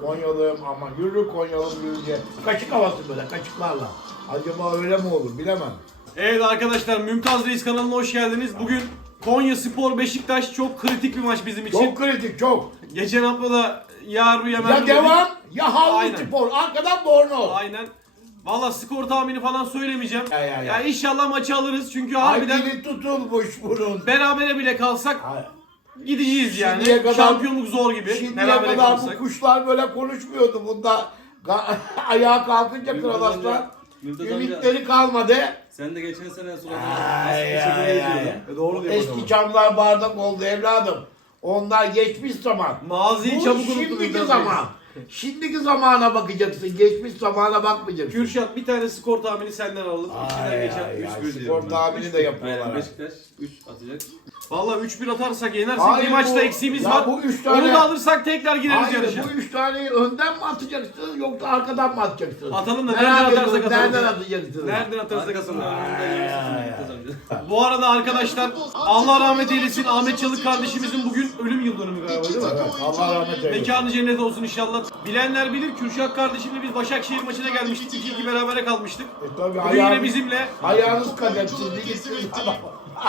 Konyalıyım ama yürü Konyalım yürü diye. Kaşık havası böyle kaşıklarla. Acaba öyle mi olur bilemem. Evet arkadaşlar Mümtaz Reis kanalına hoş geldiniz. Bugün Konya Spor Beşiktaş çok kritik bir maç bizim için. Çok kritik çok. Geçen hafta da Yarı Yemen Ya devam ya havlu Aynen. spor. Arkadan Borno. Aynen. Valla skor tahmini falan söylemeyeceğim. Ya, ya, ya. inşallah maçı alırız çünkü Ay harbiden dili tutulmuş bunun. berabere bile kalsak Ay, gideceğiz yani. Şimdiye kadar- Şampiyonluk zor gibi. Şimdiye berabere kadar bu kuşlar böyle konuşmuyordu. Bunda ga- ayağa kalkınca Mümtaz Kral amca, Aslan Mümtaz amca. ümitleri kalmadı. Sen de geçen sene suratına nasıl ay, ay. E, doğru diyor Eski çamlar bardak oldu evladım. Onlar geçmiş zaman. Maziyi Bu çabuk unuttu şimdiki Mümtaz zaman. Şimdiki zamana bakacaksın. Geçmiş zamana bakmayacaksın. Kürşat bir tane skor tahmini senden alalım. İçinden Ay, geçen ay, 3 ay, 1 Spor diyorum. tahmini de Aynen yapıyorlar. Beşiktaş 3 atacak. Valla 3-1 atarsak yenersek Hayır, bir maçta eksiğimiz ya var. bu üç tane- Onu da alırsak tekrar gireriz Hayır yarışa. bu üç taneyi önden mi atacaksın yoksa arkadan mı atacaksın? Atalım da Merak nereden ediyorum, atarsak atalım. Nereden atacaksın? Nereden atarsak atalım. Bu arada arkadaşlar Allah rahmet eylesin Ahmet Çalık kardeşimizin bugün ölüm yıl dönümü galiba değil mi? Evet, Allah rahmet eylesin. Mekanı cennet olsun inşallah. Bilenler bilir Kürşat kardeşimle biz Başakşehir maçına gelmiştik. 2-2 berabere kalmıştık. E tabii Bugün yine ayağınız, bizimle ayağınız kadepsizdi gitti.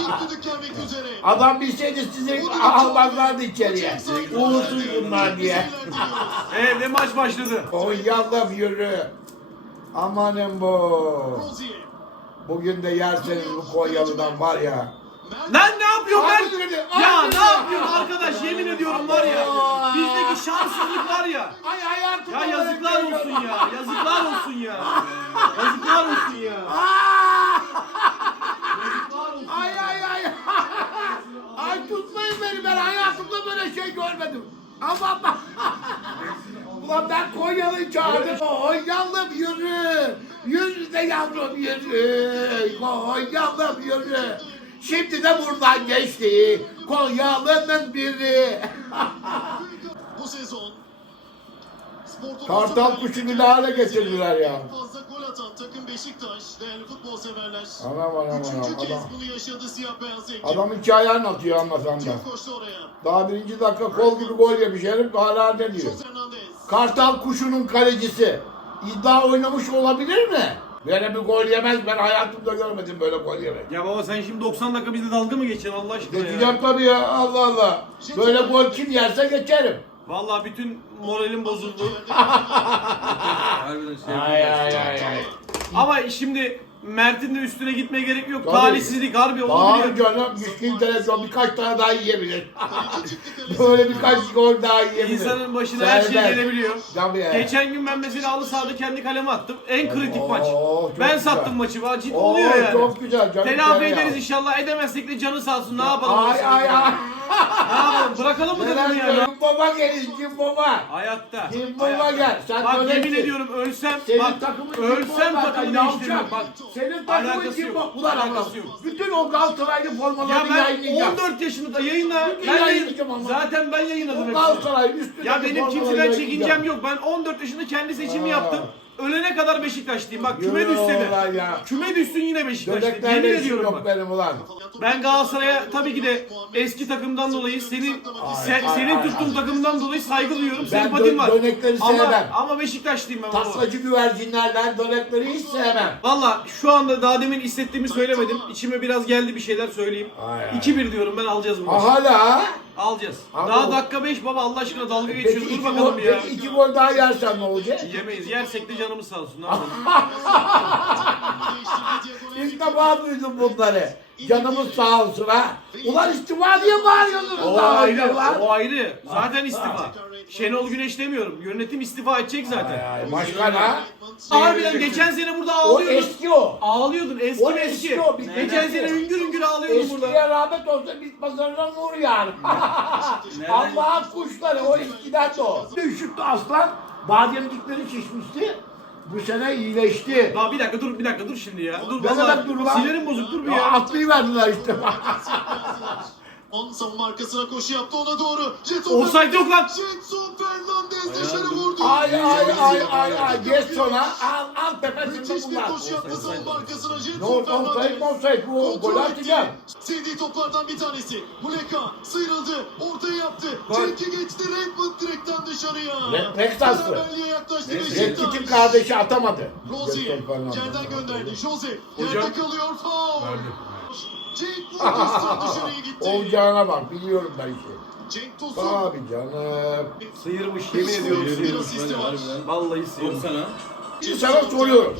İlk düdük gelmek üzere. Adam bilseydi sizi almazlardı içeriye. Uğursuz bunlar diye. evet ve maç başladı. Konya'da yürü. Amanın bu. Rozier. Bugün de yerseniz bu Konyalı'dan var ya. Lan ne? Abi dedi, Ya ne yapıyorsun arkadaş yemin ediyorum var ya. Bizdeki şanssızlık var ya. Ay hayatımda Ya yazıklar olsun ya. Yazıklar olsun ya. Yazıklar olsun ya. Yazıklar olsun. Ay ay ay. ay tutmayın beni ben hayatımda böyle şey görmedim. Ama bak. Ulan ben Konyalı'yı çağırdım. Konyalım yürü. Yürü de yavrum yürü. Konyalım yürü. Şimdi de buradan geçti. Konyalı'nın biri. Bu sezon Kartal kuşu bir hale getirdiler ya. Fazla gol atan takım Beşiktaş. Değerli futbol severler. Anam anam Üçüncü anam kez adam. bunu yaşadı siyah beyaz ekip. Adam iki ayağını atıyor anlasam da. Daha birinci dakika kol gibi gol yemiş herif hala ne diyor. Kartal kuşunun kalecisi iddia oynamış olabilir mi? Böyle bir gol yemez ben hayatımda görmedim böyle gol yemek. Ya baba sen şimdi 90 dakika bizle dalga mı geçeceksin Allah aşkına ya? Geçeceğim tabii ya Allah Allah. Böyle gol kim yerse geçerim. Vallahi bütün moralim bozuldu. Harbiden şey Ay ay ay ay. Ama şimdi Mert'in de üstüne gitmeye gerek yok. Tabii. Talihsizlik harbi Abi olabilir. canım güçlü televizyon birkaç tane daha yiyebilir. Böyle birkaç gol daha yiyebilir. İnsanın başına her şey Serbest. gelebiliyor. Tabii ya. Geçen gün ben mesela halı sahada kendi kaleme attım. En kritik Oo, maç. çok Ben güzel. sattım maçı. Valla Ciddi Oo, oluyor yani. Çok güzel canım. Telafi benim ya. ederiz inşallah. Edemezsek de canı sağ olsun. Ne yapalım? Ay ay ay. Ne yapalım? Bırakalım mı Neler dedim ya? diyorum baba gelin kim baba. Hayatta. Kim baba hayatta. gel, sen Bak döneksin. yemin ediyorum ölsem Senin bak takımın kim ölsem baba? takımı Yavşak. değiştirmem. Bak Senin takımın Alakası kim yok. baba? Ulan Alakası yok. Bütün o Galatasaraylı ya formalarını ben yayınlayacağım. 14 yaşında yayınla. Bugün Ben yayın, yayınlayacağım ama. zaten ben yayınladım O hepsini. Galatasaray'ın üstündeki Ya benim formaları kimseden yayınlayacağım. çekincem yok. Ben 14 yaşında kendi seçimi yaptım. Ölene kadar Beşiktaşlıyım. Bak küme Yürü düşse de. ulan ya. Küme düşsün yine Beşiktaşlıyım. Yemin işim ediyorum yok bak. benim ulan. Ben Galatasaray'a tabii ki de eski takımdan dolayı senin ay, senin ay, tuttuğun ay. takımdan dolayı saygı duyuyorum. Ben Sempatim dö- var. dönekleri ama, sevmem. ama Beşiktaşlıyım ben baba. Taslacı güvercinlerden dönekleri hiç sevmem. Valla şu anda daha demin hissettiğimi söylemedim. İçime biraz geldi bir şeyler söyleyeyim. Ay, ay. 2-1 diyorum ben alacağız bu maçı. Ha hala. Alacağız. Abi daha o- dakika 5 baba Allah aşkına dalga Peki geçiyoruz. iki, Dur gol, bakalım ya. peki iki gol daha yersen ne olacak? Yemeyiz. Yersek de canımız sağ olsun. Ne yapalım? İlk defa duydum bunları. Canımız sağ olsun ha. Ulan istifa diye bağırıyorsunuz o daha ayrı. önce lan. O ayrı. Zaten istifa. Şenol Güneş demiyorum. Yönetim istifa edecek zaten. Ay, Başkan ha. Harbiden geçen sene burada O ağlıyordun. eski o. Ağlıyordun eski O eski. eski o, bir- Geçen eski sene o. hüngür hüngür ağlıyordun burada. Eskiye rağbet olsa biz pazarına nur yağar. Allah'ın kuşları o eskiden de o. Düşüktü aslan. Bademcikleri şişmişti. Bu sene iyileşti. Daha bir dakika dur bir dakika dur şimdi ya. Dur Ne vallahi demek dur lan? Sinirim bozuk dur bir Ya ya. verdiler işte. On savunma arkasına koşu yaptı ona doğru. Jetson Offside yok lan. Jetson Fernandez dışarı vurdu. ay ay ay ay ay. Geç sona al al tepesinde Müthiş bir bunlar. koşu yaptı savunma arkasına. Ne Jetson oldu? Offside Fernandez. mi offside? Bu gol Kontrol atacak. etti. Sevdiği toplardan bir tanesi. Muleka sıyrıldı. Ortaya yaptı. Gol. Geçti. Redmond direkten dışarıya. Re- Rektas'tı. Beraberliğe yaklaştı. Beşiktaş. Redkit'in kardeşi atamadı. Rozier Jetson Fernandez. yerden gönderdi. Jose Hocam. yerde kalıyor. Foul. Verdi. Cenk Lucas'tan dışarıya gitti. Olacağına bak biliyorum ben işi. Cenk Tosun. Tabii canım. Sıyırmış yemin ediyorum Bir sıyırmış. asisti var. Vallahi sıyırmış. 90 ha. Şimdi sana soruyorum.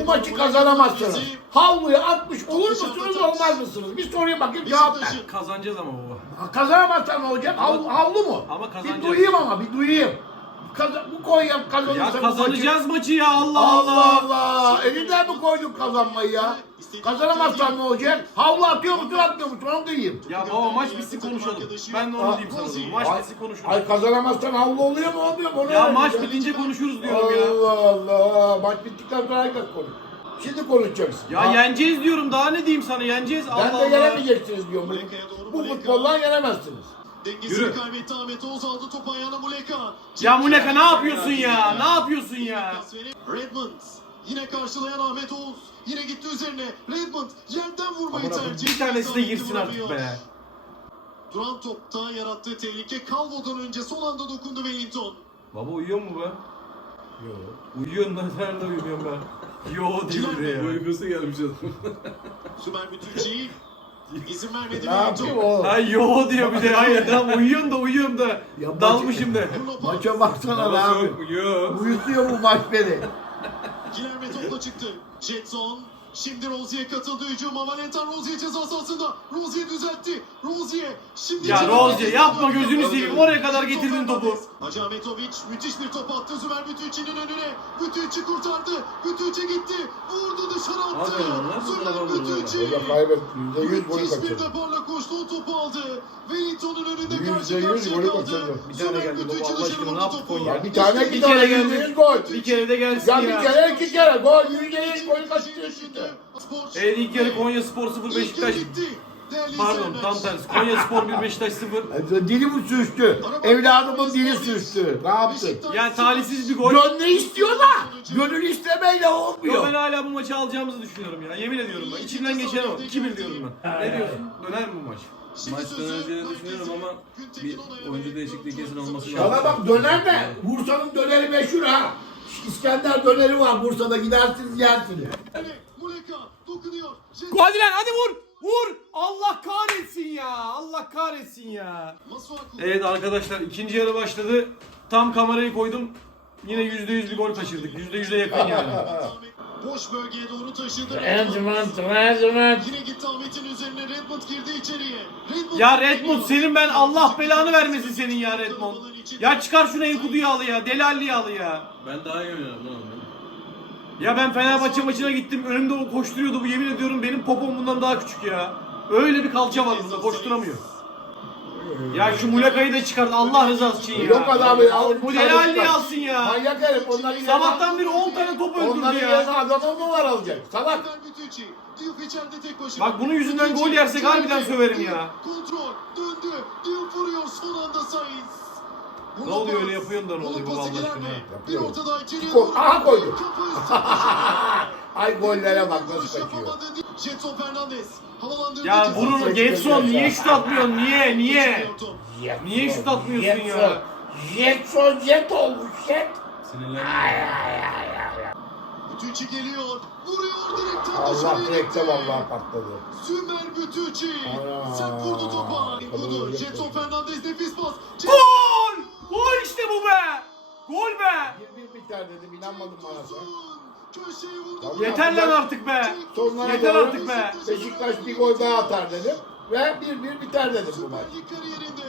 Bu maçı kazanamazsınız. Havluyu atmış olur musunuz olmaz mısınız? Bir soruya bakayım cevap ver. Kazanacağız ama baba. Kazanamazsan ne olacak? Havlu, havlu mu? Ama Bir kazanacağız. duyayım ama bir duyayım. Kaza, bu Konya kazanırsa Ya bu kazanacağız maçı ya Allah Maçı... Allah. Allah Allah. Elinden mi koyduk kazanmayı ya? Kazanamazsan ne olacak? Havlu atıyor musun atmıyor musun onu duyayım. Ya baba maç bitsin konuşalım. Ben de onu diyeyim sana. da. Maç bitsin konuşuruz. Ay kazanamazsan havlu oluyor mu olmuyor mu? Onu Ya maç öğreneceğim. bitince konuşuruz diyorum ya. Allah Allah. Maç bittikten sonra herkes konuş. Şimdi konuşacaksın. Ya Ha, yeneceğiz diyorum daha ne diyeyim sana yeneceğiz Ben Allah de Allah. yenemeyeceksiniz diyorum. Bu, futboldan yenemezsiniz. Dengesini Yürü. kaybetti Ahmet Oğuz aldı topu ayağına Muleka. Ya Muleka ne yapıyorsun ya? Ne yapıyorsun ya? Redmond yine karşılayan Ahmet Oğuz. Yine gitti üzerine. Redmond yerden vurmayı Amına koyayım, tercih bir tanesi de girsin artık vuramıyor. be. Duran topta yarattığı tehlike Calvo'dan önce son anda dokundu Wellington. Baba uyuyor mu be? Yok. Uyuyorsun lan sen de uyumuyorsun be. Yo diyor ya. Uykusu gelmiş adam. Sümer Bütücü izin vermedi Ne yapayım Wellington. oğlum? Ha yo diyor bir de. Hayır tamam uyuyorum da uyuyorum da. Ya Dalmışım da. Paz. Maça baksana be abi. Yok. Uyutuyor bu maç beni. Guilherme topla çıktı. Jetson. Şimdi Rozier katıldı hücuma. Valentin Rozier ceza sahasında. Rozier düzeltti. Rozier. Şimdi Ya Rozier, yapma, gözünü seveyim. Oraya kadar getirdin topu. Hacı Ahmetovic müthiş bir top attı Zümer Bütüçi'nin önüne. Bütüçi kurtardı. Bütüçi gitti. Vurdu dışarı attı. Zümer. Bütüçi. Müthiş bir deparla koştu o topu aldı. Wellington'un önünde karşı karşıya kaldı. kaçırdı. Bir tane Zümer Bütüçi dışarı vurdu ne yaptı topu. Ya bir tane Bir tane geldi. gol. Bir kere de gelsin Ya ya. bir kere iki kere gol. Yüzde yüz golü kaçırıyor işte. Evet ilk yarı Konya Spor 0 Beşiktaş. Pardon tam tersi. Konya Spor 1 Beşiktaş 0. Dilim sürçtü. Evladımın dili sürçtü. Ne yaptın? Yani talihsiz bir gol. Gönlü istiyor da gönül istemeyle Yo olmuyor. ben hala bu maçı alacağımızı düşünüyorum ya. Yemin ediyorum ben. İçimden geçen o. 2-1 diyorum ben. Ne diyorsun? Döner mi bu maç? Maç döneceğini düşünüyorum ama bir oyuncu değişikliği kesin olması lazım. Bana bak döner de Bursa'nın döneri meşhur ha. İskender döneri var Bursa'da gidersiniz yersiniz. Muleka dokunuyor. Hadi lan hadi vur. Vur. Allah kahretsin ya. Allah kahretsin ya. Evet arkadaşlar ikinci yarı başladı. Tam kamerayı koydum. Yine %100 bir gol kaçırdık. %100'e yakın yani. Boş bölgeye doğru taşıdı. Trenzman, Trenzman. Yine gitti Ahmet'in üzerine Redmond girdi içeriye. Redmond Ya Redmond senin ben Allah belanı vermesin senin ya Redmond. Ya çıkar şunu Enkudu'yu al ya. Delalli'yi al ya. Ben daha iyi lan ondan. Ya ben Fenerbahçe maçına gittim. Önümde o koşturuyordu bu yemin ediyorum benim popom bundan daha küçük ya. Öyle bir kalça var bunda koşturamıyor. Ya şu Muleka'yı da çıkart Allah rızası için ya. Yok adamı ya. Bu Delalli'yi alsın ya. Manyak herif onların Sabahtan beri 10 tane top öldürdü Onların ya. yerine adamı mı var alacak? Salak. Bak bunun yüzünden gol yersek harbiden söverim ya. Kontrol döndü. Diouf vuruyor son anda Saiz. Ne oluyor öyle yapıyorsun da ne oluyor pası Allah aşkına? Bir ortada içeriye Gol. doğru. Aha koydu. Kafa üstü başarı. Ay gollere bak nasıl kaçıyor. yapamadı. Jetson Fernandez. Havalandırdı. Ya sahası. Getson niye şut atmıyorsun niye niye? Niye şut atmıyorsun ya? Jetson jet olmuş jet. Sinirlendim. Bütücü geliyor. Vuruyor direkten Allah dışarıya direkte gitti. vallahi patladı. Sümer Bütücü. Ana. Sen vurdu topa. Budur. Jetson. Fernandez nefis pas. Gol! Gol işte bu be! Gol be! Bir bir biter dedim inanmadım bana sen. Köşeye vurdu. Tabii. Yeter lan artık be! Sonlara Yeter doğru artık be! Beşiktaş bir gol daha atar dedim. Ve bir bir biter dedim bu maç. Süper Lig kariyerinde.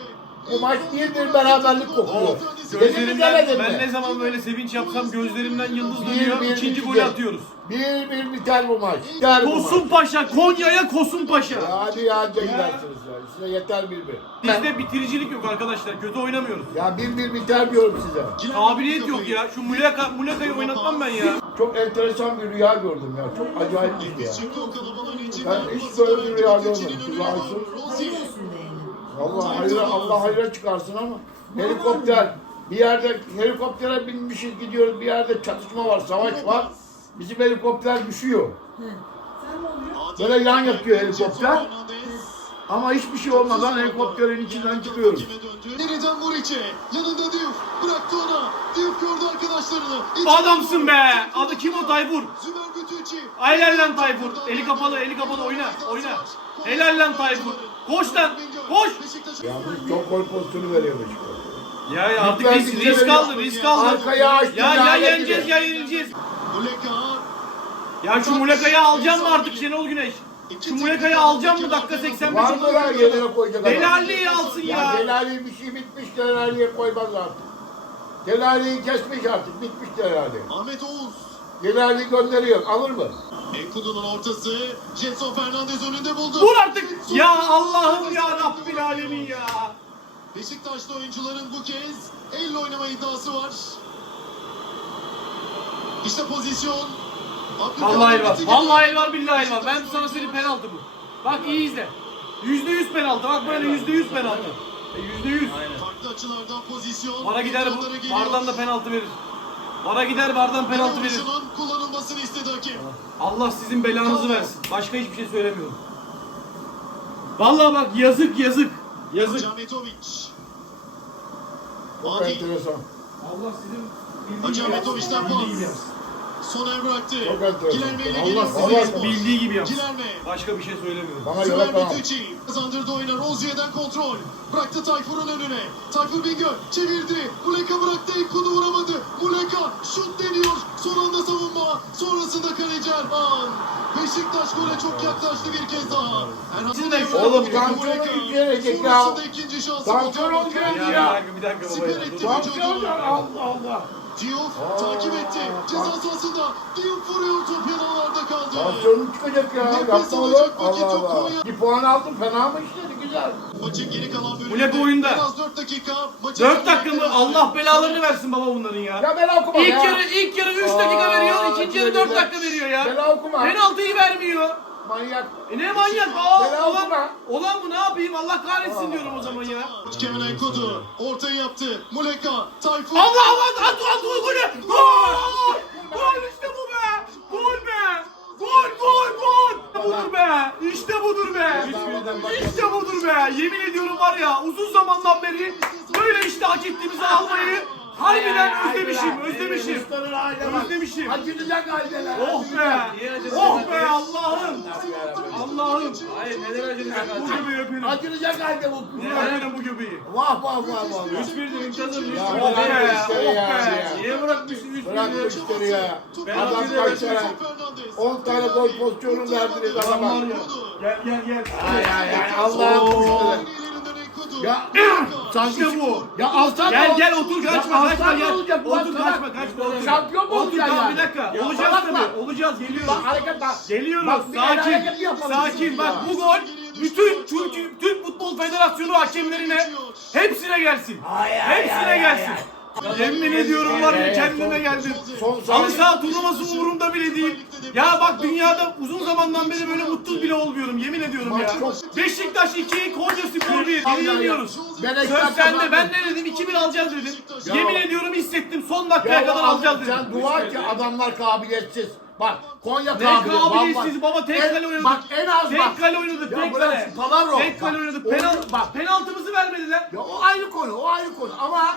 Bu maç bir bir beraberlik kokuyor. Gözlerimden demedim ben mi? ne zaman böyle sevinç yapsam gözlerimden yıldız Bir, dönüyor. bir, İkinci bir, golü bir. atıyoruz. Bir bir biter bu maç. Biter bu maç. Kosun Paşa, Konya'ya Kosun Paşa. Ya hadi ya anca gidersiniz ya. Size yeter bir bir. Bizde bitiricilik yok arkadaşlar. Kötü oynamıyoruz. Ya bir bir biter diyorum size. Kabiliyet yok ya. Şu Muleka, Muleka'yı oynatmam ben ya. Çok enteresan bir rüya gördüm ya. Çok acayip bir rüya. Ben hiç böyle bir rüya görmedim. Aysun. Allah hayra, Allah hayra çıkarsın ama helikopter bir yerde helikoptere binmişiz gidiyoruz bir yerde çatışma var savaş var Bizim helikopter düşüyor. Böyle yan yapıyor helikopter. Ama hiçbir şey olmadan helikopterin içinden çıkıyoruz. Nereden Muriç'e? Yanında Diouf. Bıraktı ona. Diouf gördü arkadaşlarını. İçeri Adamsın be. Adı kim o Tayfur? Zümer Bütücü. Helal lan Tayfur. Eli kapalı, eli kapalı oyna, oyna. Helal lan Tayfur. Koş lan, koş. Beşiktaş- Yalnız çok gol pozisyonu veriyormuş. Ya ya artık risk, risk aldı, risk aldı. Arkaya açtı. Ya ya yeneceğiz ya yenileceğiz. Muleka. Ya şu Muleka'yı alacağım mı artık Şenol Güneş? Şu Muleka'yı alacağım mı dakika 85? Var mı lan yerine koyacak adam? Delali'yi alsın Ya ya. Delali bir şey bitmiş Delali'ye koymaz artık. Delali'yi kesmiş artık bitmiş Delali. Ahmet Oğuz. Delali gönderiyor alır mı? Enkudu'nun ortası. Jetson Fernandez önünde buldu. Dur artık. Jetson Ya Allah'ım ya. Rabbil Alemin ya. Beşiktaşlı oyuncuların bu kez elle oynama iddiası var. İşte pozisyon. Vallahi el var. Vallahi el var billahi el var. Ben sana söyleyeyim penaltı bu. Bak iyi izle. Yüzde yüz penaltı. Bak böyle yüzde yüz penaltı. E, Yüzde yüz. Farklı açılardan pozisyon. Vara gider bu. Vardan da penaltı verir. Vara gider vardan penaltı verir. Kullanılmasını istedi hakem. Allah sizin belanızı versin. Başka hiçbir şey söylemiyorum. Vallahi bak yazık yazık. Yazık. Çok Adil. enteresan. Allah sizin pas. Soner bıraktı. Çok enteresan. Gilerme ile Allah geliyor. Allah- bildiği gibi yapsın. Gilerme. Başka bir şey söylemiyorum. Bana göre tamam. Bütücü kazandırdı oyuna Rozier'den kontrol. Bıraktı Tayfur'un önüne. Tayfur Bingöl çevirdi. Muleka bıraktı. Kudu vuramadı. Muleka şut deniyor. Son anda savunma. Sonrasında kaleci Erhan. Beşiktaş gole çok yaklaştı bir kez daha. Erhan. Oğlum tansiyonu yükselecek ya. Sonrasında ikinci şansı buldu. olacak Ya, bir dakika Siper ya. etti Allah Allah. Diouf takip etti. Ceza sahasında Diouf vuruyor top yanlarda kaldı. Tansiyonun çıkacak ya. Nefes Yapma alacak vakit Allah yok Allah. Konya. Bir puan aldım fena mı işledi güzel. Maçın geri kalan bölümünde Muleka oyunda. en az 4 dakika. Maçın 4 dakika mı? Allah belalarını versin baba bunların ya. Ya bela okuma İlk ya. yarı ilk yarı 3 dakika Aa, veriyor, ikinci yarı 4 bela- dakika veriyor ya. Bela okuma. Penaltıyı vermiyor. Manyak. E ne manyak? Aa, Bela okuma. Olan bu ne yapayım? Allah kahretsin diyorum o zaman ya. Kevin Enkudu ortayı yaptı. Muleka, Tayfun. Allah Allah at at o golü. Gol! Gol işte bu be. Gol be. Gol gol gol. Budur be. İşte budur be. İşte budur be. Yemin ediyorum var ya uzun zamandan beri böyle işte hak ettiğimizi almayı harbiden özlemişim. Özlemişim. Özlemişim. Acınacak haldeler. Oh be. Oh. Allah'ım. Hayır neden acele Bu göbeği öpelim. Acınacak halde bu. Öpelim bu göbeği. Vah vah vah vah. 3-1 dedim kazanmış. Ya Oh bırak be, bu işleri oh be. Niye bırakmışsın 3-1 Bırak bu işleri ya. Adam kaç tane 10 tane gol pozisyonu verdiniz Adam adama. var ya. Gel gel gel. Ay ay ay Allah'ım. Ya sanki bu. Ya alsan Gel gel otur kaçma kaçma gel. olacak? Otur kaçma kaçma otur. Şampiyon mu Otur olacaksın yani? bir dakika. Ya Olacağız bak. tabii. Olacağız geliyoruz. Bak hareket bak. Geliyoruz. Bak, Sakin. Sakin. Bak bu gol bütün Türk Türk Futbol Federasyonu hakemlerine hepsine gelsin. Hepsine gelsin. Yemin ediyorum var ya kendime geldim. Halı saha turnuvası umurumda bile değil. Ya bak dünyada uzun zamandan beri böyle mutsuz bile olmuyorum yemin ediyorum ya. Beşiktaş 2, Konya Spor 1. Ay, ay, Yeniliyoruz. Söz sende. Ben ne dedim? 2-1 alacağız dedim. Ya- Yemin ediyorum hissettim. Son dakikaya Ya kadar alacağız dedim. Sen et ki adamlar kabiliyetsiz. Bak Konya Ne kabiliyet. kabiliyetsiz baba tek kale oynadık. Bak en az tek bak. kale oynadık Ya tek bırak kale. palavra. Tek kale oynadık. Penaltı, bak. penaltımızı vermediler. Ya o ayrı konu, o ayrı konu. Ama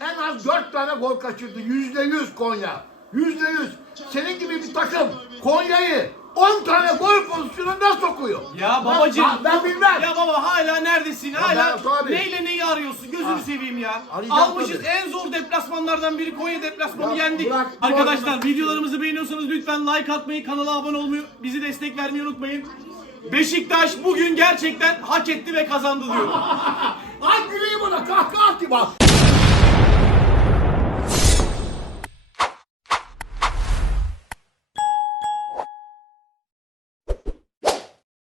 en az dört tane gol kaçırdı. Yüzde yüz Konya. Yüzde yüz. Senin gibi bir takım Konya'yı 10 tane gol pozisyonunda sokuyor. Ya babacım. Ben, ben bilmem. Ya baba hala neredesin? Hala ben- tabii. neyle arıyorsun? Gözünü seveyim ya. Almışız en zor deplasmanlardan biri Konya deplasmanı Ya, yendik. bırak, dur Arkadaşlar videolarımızı beğeniyorsanız lütfen like atmayı, kanala abone olmayı, bizi destek vermeyi unutmayın. Beşiktaş bugün gerçekten hak etti ve kazandı diyorum. Lan güleyim ona kahkaha atayım.